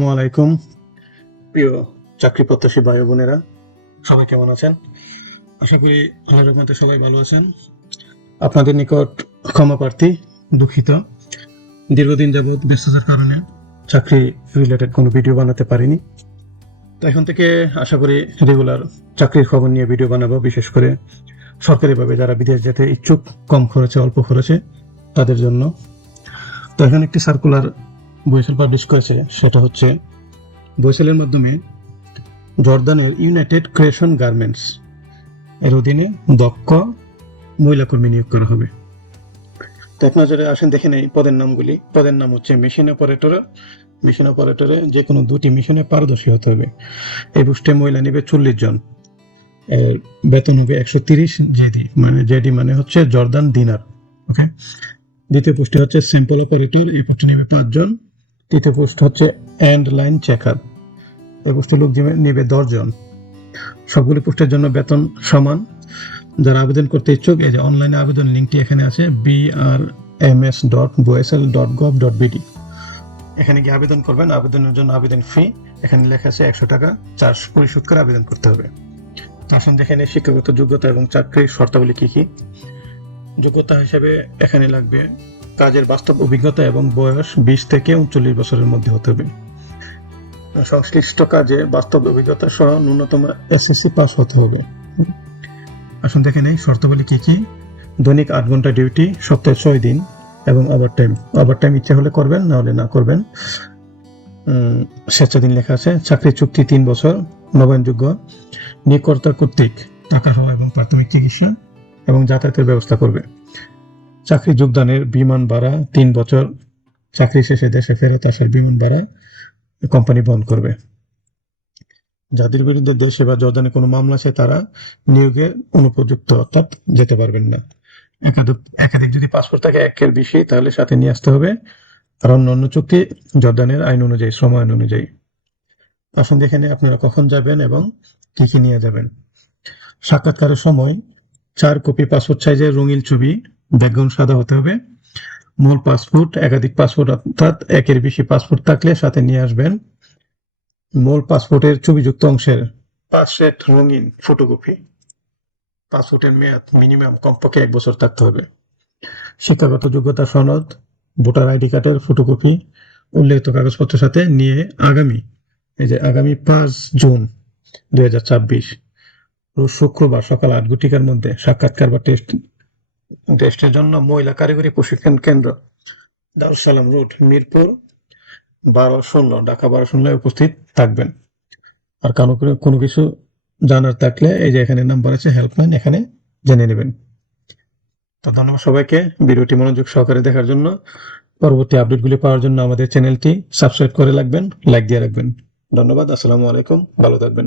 আসসালামু আলাইকুম প্রিয় চাকরি প্রত্যাশী ভাই বোনেরা, সবাই কেমন আছেন? আশা করি আল্লাহর রহমতে সবাই ভালো আছেন। আপনাদের নিকট ক্ষমা প্রার্থী, দুঃখিত। দীর্ঘদিন যাবৎ ব্যস্ততার কারণে চাকরি রিলেটেড কোনো ভিডিও বানাতে পারিনি। তো এখন থেকে আশা করি রেগুলার চাকরির খবর নিয়ে ভিডিও বানাবো, বিশেষ করে সরকারিভাবে যারা বিদেশ যেতে ইচ্ছুক, কম খরচে অল্প খরচে তাদের জন্য। তো এখানে একটি সার্কুলার বরিশাল পাবলিশ করেছে, সেটা হচ্ছে বরিশালের মাধ্যমে জর্দানের ইউনাইটেড ক্রিয়েশন গার্মেন্টস এর অধীনে দক্ষ মহিলা কর্মী নিয়োগ করা হবে। তো এক নজরে আসেন, দেখে নেই পদের নামগুলি। পদের নাম হচ্ছে মেশিন অপারেটর। মেশিন অপারেটরে যে কোনো দুটি মেশিনে পারদর্শী হতে হবে। এই পোস্টে মহিলা নেবে 40 জন। এর বেতন হবে 130 জেডি, জেডি মানে হচ্ছে জর্দান দিনার। ওকে। দ্বিতীয় পোস্টে হচ্ছে স্যাম্পল অপারেটর, এই পোস্টে নেবে 5 জন। তৃতীয় পোস্ট হচ্ছে এন্ড লাইন চেকার, এই পোস্টে লোক নেবে 10 জন। সবগুলি পোস্টের জন্য বেতন সমান। যারা আবেদন করতে ইচ্ছুক, এই যে অনলাইনে আবেদন লিঙ্কটি এখানে আছে, brms.boesl.gov.bd। এখানে গিয়ে আবেদন করবেন। আবেদনের জন্য আবেদন ফি এখানে লেখা আছে 100 টাকা, চার্জ পরিশোধ করে আবেদন করতে হবে। আসুন দেখে নিই শিক্ষাগত যোগ্যতা এবং চাকরির শর্তাবলী কি কি। যোগ্যতা হিসেবে এখানে লাগবে কাজের বাস্তব অভিজ্ঞতা এবং বয়স 20 থেকে 39 বছরের মধ্যে হতে হবে। সংশ্লিষ্ট কাজে বাস্তব অভিজ্ঞতা সহ ন্যূনতম এসএসসি পাস হতে হবে। আসুন দেখে নেই শর্তাবলী কি কি। দৈনিক 8 ঘন্টা ডিউটি, সপ্তাহে 6 দিন এবং ওভারটাইম ইচ্ছা হলে করবেন, না হলে না করবেন। স্বেচ্ছাধীন লেখা আছে। চাকরি চুক্তি 3 বছর, নবায়নযোগ্য। নিয়োগকর্তা কর্তৃক টাকা হওয়া এবং প্রাথমিক চিকিৎসা এবং যাতায়াতের ব্যবস্থা করবে। চাকরি যোগদানের বিমান ভাড়া 3 বছর। চাকরি শেষে দেশে ফেরত আসার বিমান ভাড়া কোম্পানি বহন করবে। যাদের বিরুদ্ধে দেশে বা জর্দানে কোনো মামলা আছে তারা নিয়োগে অনুপযুক্ত, অর্থাৎ যেতে পারবেন না। একাধিক যদি পাসপোর্ট থাকে, একের বেশি, তাহলে সাথে নিয়ে আসতে হবে। আর অন্য চুক্তি জর্দানের আইন অনুযায়ী, শ্রম আইন অনুযায়ী। আসুন দেখে নিই আপনারা কখন যাবেন এবং কি কি নিয়ে যাবেন। সাক্ষাৎকারের সময় 4 কপি পাসপোর্ট সাইজের রঙিন ছবি, ব্যাকগ্রাউন্ড সাদা হতে হবে। মূল পাসপোর্ট, একাধিক পাসপোর্ট অর্থাৎ একের বেশি পাসপোর্ট থাকলে সাথে নিয়ে আসবেন। মূল পাসপোর্টের ছবিযুক্ত অংশের 5 সেট রঙিন ফটোকপি। পাসপোর্টের মেয়াদ মিনিমাম কমপক্ষে 1 বছর থাকতে হবে। শিক্ষাগত যোগ্যতা সনদ, ভোটার আইডি কার্ডের ফটোকপি উল্লেখিত কাগজপত্রের সাথে নিয়ে আগামী 5 জুন 2026 রোজ শুক্রবার সকাল 8 ঘটিকার মধ্যে সাক্ষাৎকার বা টেস্টের জন্য মহিলা কারিগরি প্রশিক্ষণ কেন্দ্র, দারুস সালাম রোড, মিরপুর 12-16, ঢাকা 12-16 উপস্থিত থাকবেন। আর কোনো কিছু জানার থাকলে এই যে এখানে নাম্বার আছে, হেল্পলাইন, এখানে জেনে নেবেন। তো ধন্যবাদ সবাইকে ভিডিওটি মনোযোগ সহকারে দেখার জন্য। পরবর্তী আপডেটগুলি পাওয়ার জন্য আমাদের চ্যানেলটি সাবস্ক্রাইব করে রাখবেন, লাইক দিয়ে রাখবেন। ধন্যবাদ। আসসালামু আলাইকুম, ভালো থাকবেন।